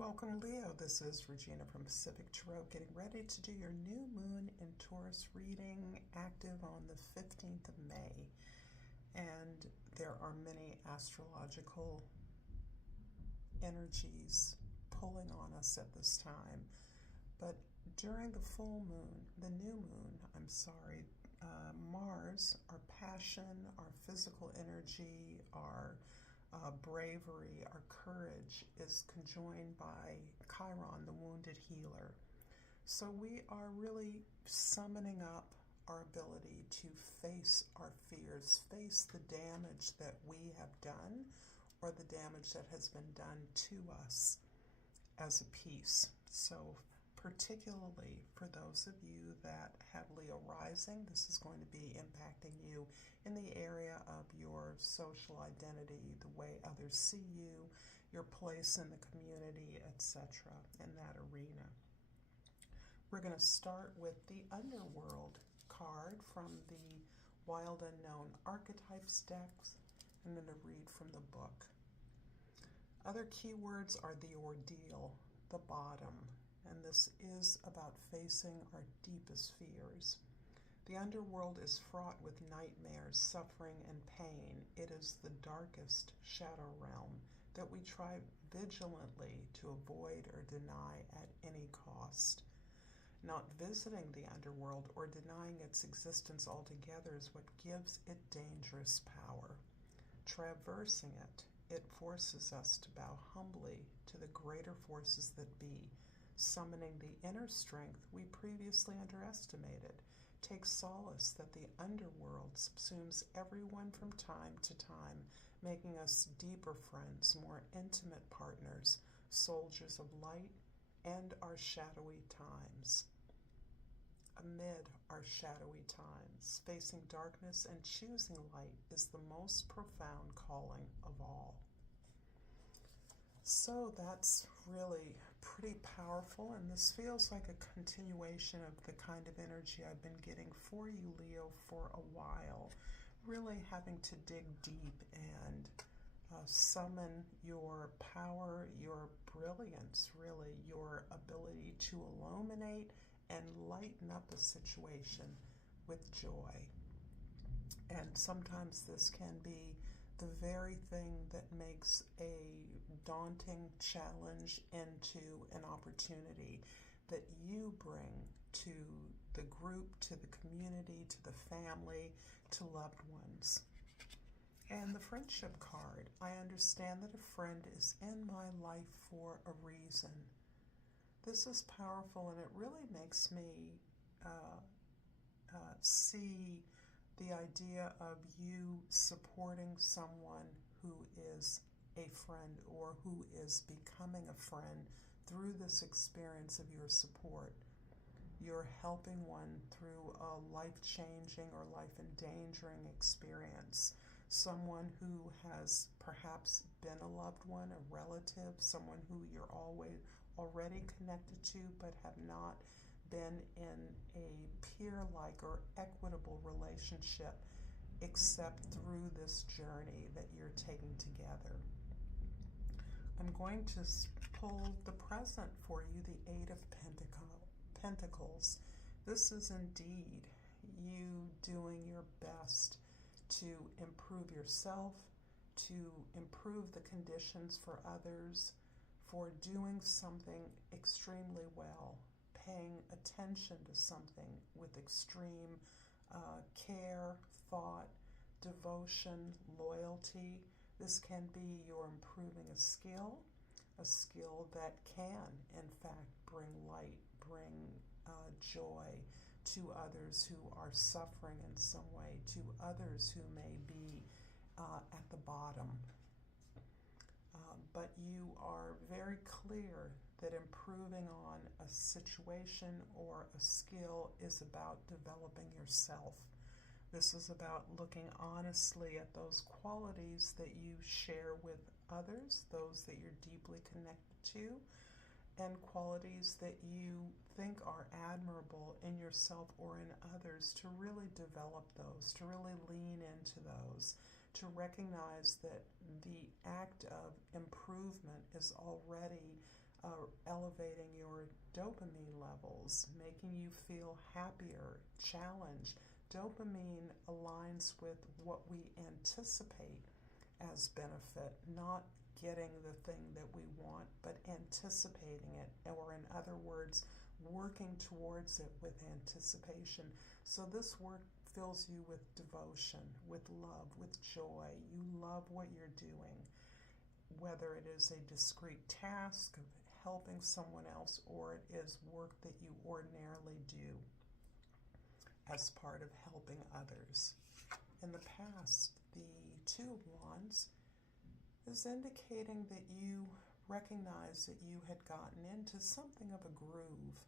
Welcome, Leo. This is Regina from Pacific Tarot, getting ready to do your new moon in Taurus reading, active on the 15th of May. And there are many astrological energies pulling on us at this time. But during the full moon, the new moon, Mars, our passion, our physical energy, our bravery, our courage is conjoined by Chiron, the wounded healer. So we are really summoning up our ability to face our fears, face the damage that we have done or the damage that has been done to us as a piece. So particularly for those of you that have Leo rising, this is going to be impacting you in the area of your social identity, the way others see you, your place in the community, etc., in that arena. We're going to start with the Underworld card from the Wild Unknown Archetypes decks. I'm going to read from the book. Other keywords are the ordeal, the bottom, and this is about facing our deepest fears. The underworld is fraught with nightmares, suffering, and pain. It is the darkest shadow realm that we try vigilantly to avoid or deny at any cost. Not visiting the underworld or denying its existence altogether is what gives it dangerous power. Traversing it, it forces us to bow humbly to the greater forces that be, summoning the inner strength we previously underestimated. Take solace that the underworld subsumes everyone from time to time, making us deeper friends, more intimate partners, soldiers of light, and our shadowy times. Amid our shadowy times, facing darkness and choosing light is the most profound calling of all. So that's really pretty powerful, and this feels like a continuation of the kind of energy I've been getting for you, Leo, for a while. Really having to dig deep and summon your power, your brilliance, really, your ability to illuminate and lighten up a situation with joy. And sometimes this can be the very thing that makes a daunting challenge into an opportunity that you bring to the group, to the community, to the family, to loved ones. And the friendship card, I understand that a friend is in my life for a reason. This is powerful, and it really makes me see the idea of you supporting someone who is a friend or who is becoming a friend through this experience of your support. You're helping one through a life-changing or life-endangering experience. Someone who has perhaps been a loved one, a relative, someone who you're already connected to but have not been in a peer-like or equitable relationship except through this journey that you're taking together. I'm going to pull the present for you, the Eight of Pentacles. This is indeed you doing your best to improve yourself, to improve the conditions for others, for doing something extremely well, paying attention to something with extreme care, thought, devotion, loyalty. This can be you're improving a skill that can, in fact, bring light, bring joy to others who are suffering in some way, to others who may be at the bottom. But you are very clear that improving on a situation or a skill is about developing yourself. This is about looking honestly at those qualities that you share with others, those that you're deeply connected to, and qualities that you think are admirable in yourself or in others, to really develop those, to really lean into those, to recognize that the act of improvement is already elevating your dopamine levels, making you feel happier, challenged. Dopamine aligns with what we anticipate as benefit, not getting the thing that we want, but anticipating it, or in other words, working towards it with anticipation. So this work fills you with devotion, with love, with joy. You love what you're doing, whether it is a discrete task of helping someone else or it is work that you ordinarily do as part of helping others. In the past, the Two of Wands is indicating that you recognize that you had gotten into something of a groove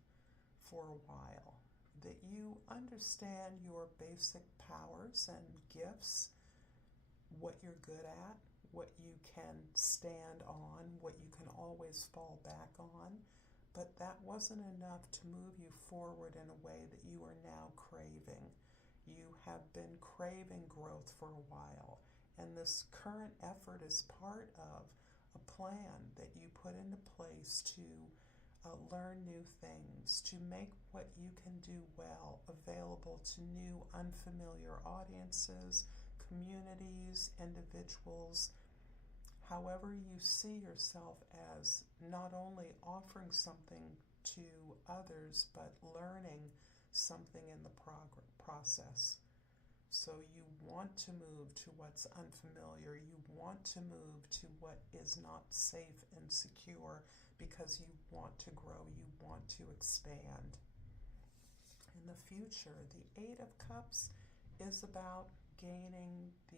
for a while, that you understand your basic powers and gifts, what you're good at, what you can stand on, what you can always fall back on, but that wasn't enough to move you forward in a way that you are now craving. You have been craving growth for a while, and this current effort is part of a plan that you put into place to learn new things, to make what you can do well available to new unfamiliar audiences, communities, individuals. However you see yourself as not only offering something to others, but learning something in the process. So you want to move to what's unfamiliar. You want to move to what is not safe and secure because you want to grow. You want to expand. In the future, the Eight of Cups is about gaining the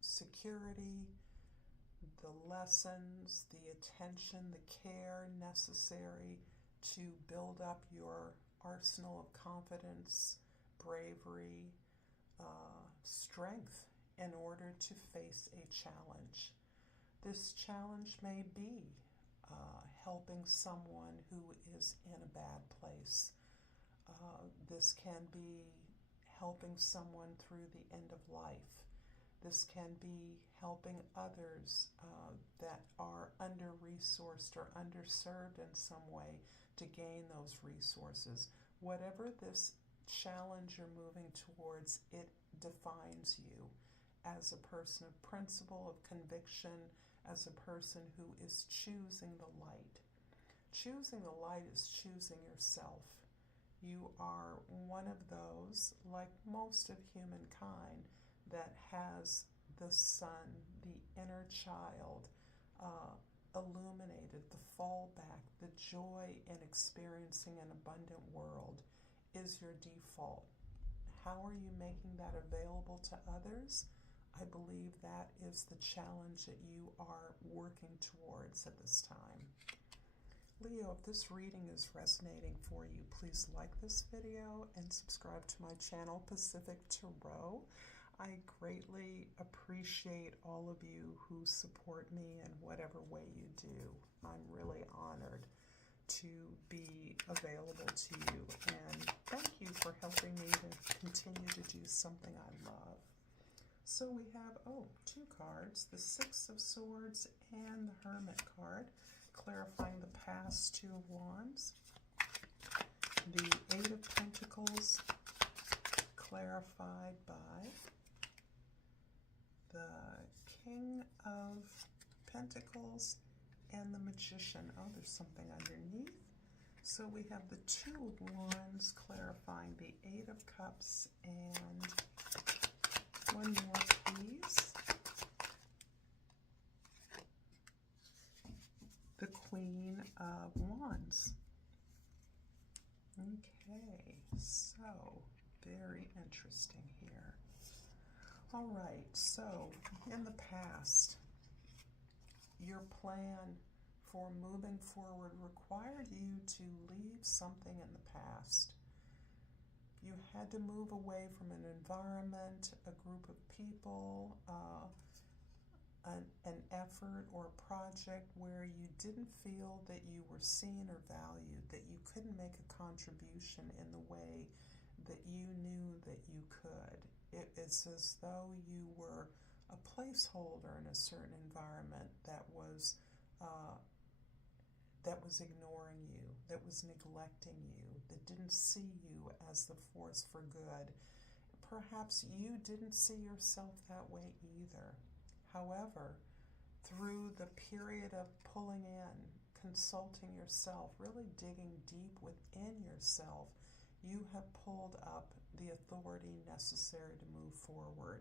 security, the lessons, the attention, the care necessary to build up your arsenal of confidence, bravery, strength in order to face a challenge. This challenge may be helping someone who is in a bad place. This can be helping someone through the end of life. This can be helping others that are under-resourced or underserved in some way to gain those resources. Whatever this challenge you're moving towards, it defines you as a person of principle, of conviction, as a person who is choosing the light. Choosing the light is choosing yourself. You are one of those, like most of humankind, that has the sun, the inner child, illuminated, the fallback, the joy in experiencing an abundant world is your default. How are you making that available to others? I believe that is the challenge that you are working towards at this time. Leo, if this reading is resonating for you, please like this video and subscribe to my channel, Pacific Tarot. I greatly appreciate all of you who support me in whatever way you do. I'm really honored to be available to you, and thank you for helping me to continue to do something I love. So we have, two cards, the Six of Swords and the Hermit card, clarifying the past Two of Wands. The Eight of Pentacles, clarified by the King of Pentacles and the Magician. Oh, there's something underneath. So we have the Two of Wands clarifying the Eight of Cups, and one more, please. The Queen of Wands. Okay, so very interesting here. All right, so in the past, your plan for moving forward required you to leave something in the past. You had to move away from an environment, a group of people, an effort or a project where you didn't feel that you were seen or valued, that you couldn't make a contribution in the way that you knew that you could. It's as though you were a placeholder in a certain environment that was that was ignoring you, that was neglecting you, that didn't see you as the force for good. Perhaps you didn't see yourself that way either. However, through the period of pulling in, consulting yourself, really digging deep within yourself, you have pulled up the authority necessary to move forward.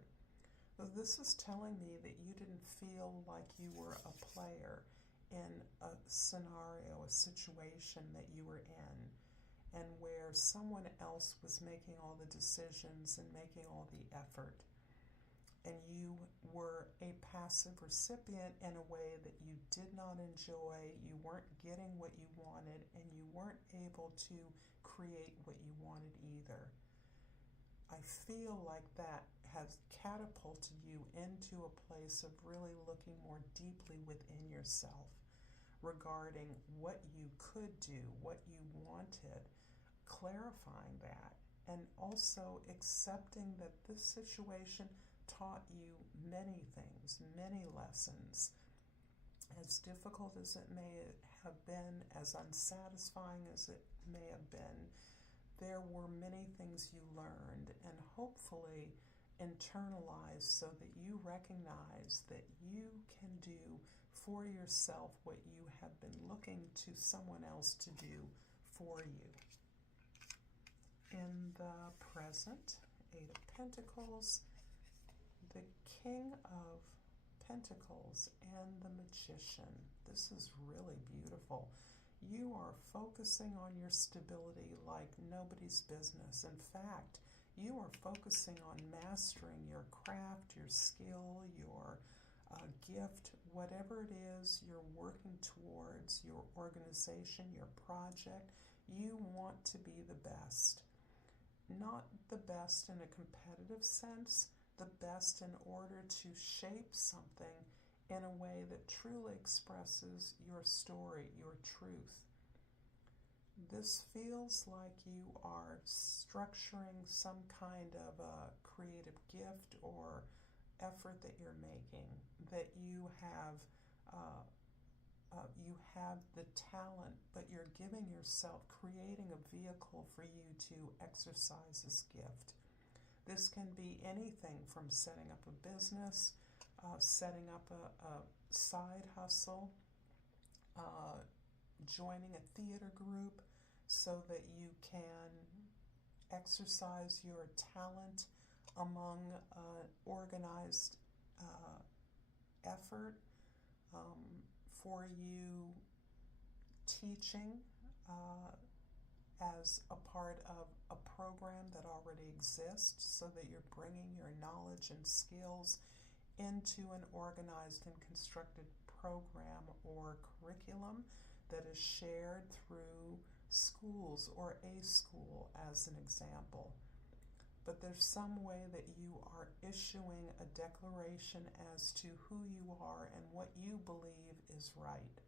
So this is telling me that you didn't feel like you were a player in a scenario, a situation that you were in, and where someone else was making all the decisions and making all the effort. And you were a passive recipient in a way that you did not enjoy, you weren't getting what you wanted, and you weren't able to create what you wanted either. I feel like that has catapulted you into a place of really looking more deeply within yourself regarding what you could do, what you wanted, clarifying that, and also accepting that this situation taught you many things, many lessons. As difficult as it may have been, as unsatisfying as it may have been, there were many things you learned and hopefully internalized so that you recognize that you can do for yourself what you have been looking to someone else to do for you. In the present, Eight of Pentacles, the King of Pentacles, and the Magician. This is really beautiful. You are focusing on your stability like nobody's business. In fact, you are focusing on mastering your craft, your skill, your gift, whatever it is you're working towards, your organization, your project. You want to be the best. Not the best in a competitive sense, the best in order to shape something in a way that truly expresses your story, your truth. This feels like you are structuring some kind of a creative gift or effort that you're making, that you have the talent, but you're giving yourself, creating a vehicle for you to exercise this gift. This can be anything from setting up a business, setting up a side hustle, joining a theater group so that you can exercise your talent among organized effort, for you teaching as a part of a program that already exists so that you're bringing your knowledge and skills into an organized and constructed program or curriculum that is shared through schools or a school as an example. But there's some way that you are issuing a declaration as to who you are and what you believe is right.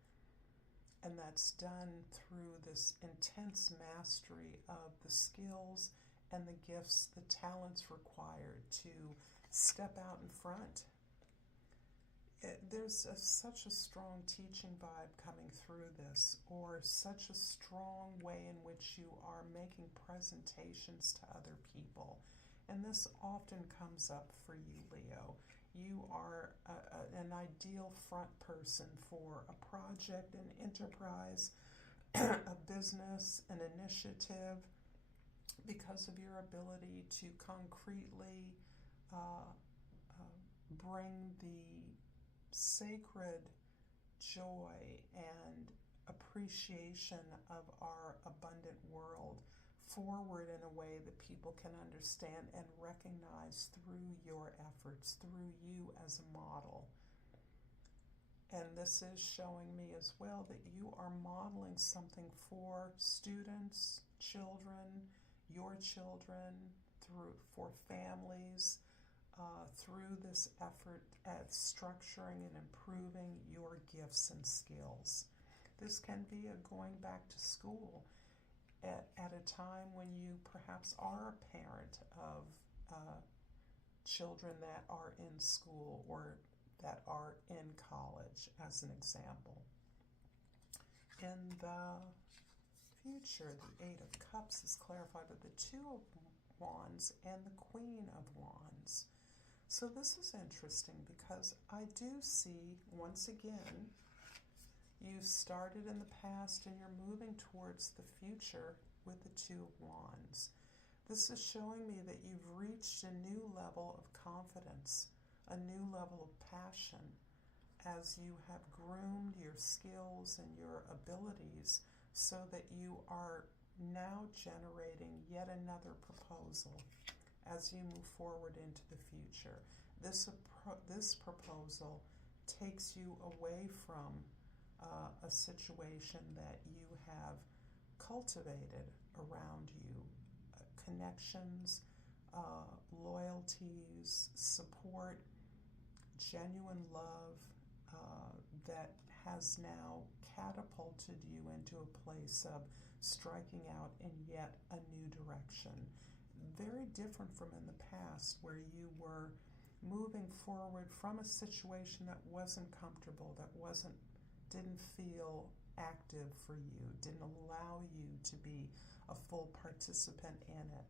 And that's done through this intense mastery of the skills and the gifts, the talents required to step out in front. There's such a strong teaching vibe coming through this, or such a strong way in which you are making presentations to other people. And this often comes up for you, Leo. You are an ideal front person for a project, an enterprise, a business, an initiative, because of your ability to concretely bring the sacred joy and appreciation of our abundant world forward in a way that people can understand and recognize through your efforts, through you as a model. And this is showing me as well that you are modeling something for students, children, your children, for families, through this effort at structuring and improving your gifts and skills. This can be going back to school at a time when you perhaps are a parent of children that are in school or that are in college, as an example. In the future, the Eight of Cups is clarified with the Two of Wands and the Queen of Wands. So this is interesting because I do see, once again, you started in the past and you're moving towards the future with the Two of Wands. This is showing me that you've reached a new level of confidence, a new level of passion, as you have groomed your skills and your abilities so that you are now generating yet another proposal as you move forward into the future. This proposal takes you away from a situation that you have cultivated around you, connections, loyalties, support, genuine love that has now catapulted you into a place of striking out in yet a new direction. Very different from in the past where you were moving forward from a situation that wasn't comfortable, that didn't feel active for you, didn't allow you to be a full participant in it.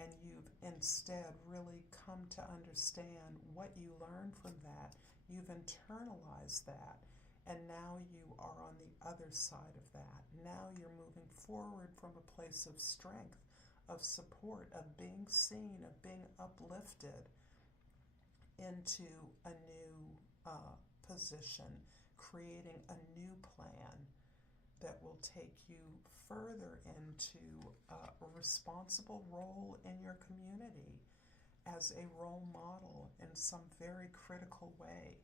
And you've instead really come to understand what you learned from that. You've internalized that, and now you are on the other side of that. Now you're moving forward from a place of strength, of support, of being seen, of being uplifted into a new position, creating a new plan that will take you further into a responsible role in your community as a role model in some very critical way.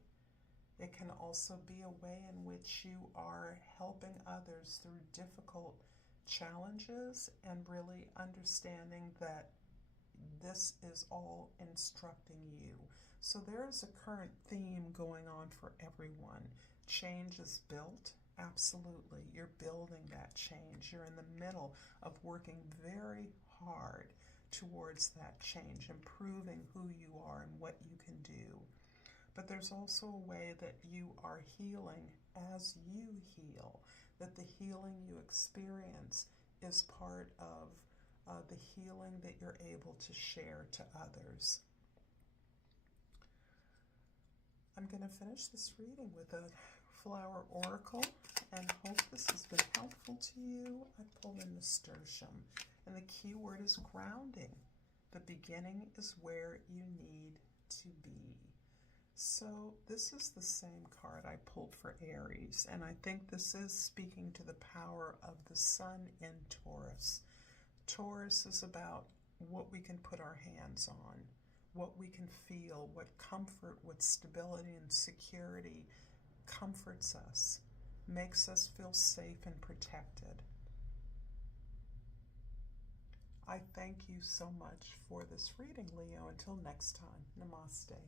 It can also be a way in which you are helping others through difficult challenges and really understanding that this is all instructing you. So there is a current theme going on for everyone. Change is built. Absolutely. You're building that change. You're in the middle of working very hard towards that change, improving who you are and what you can do. But there's also a way that you are healing as you heal, that the healing you experience is part of the healing that you're able to share to others. I'm going to finish this reading with a flower oracle and hope this has been helpful to you. I pulled in nasturtium, and the key word is grounding. The beginning is where you need to be. So this is the same card I pulled for Aries, and I think this is speaking to the power of the sun in Taurus. Taurus is about what we can put our hands on, what we can feel, what comfort, what stability and security comforts us, makes us feel safe and protected. I thank you so much for this reading, Leo. Until next time, namaste.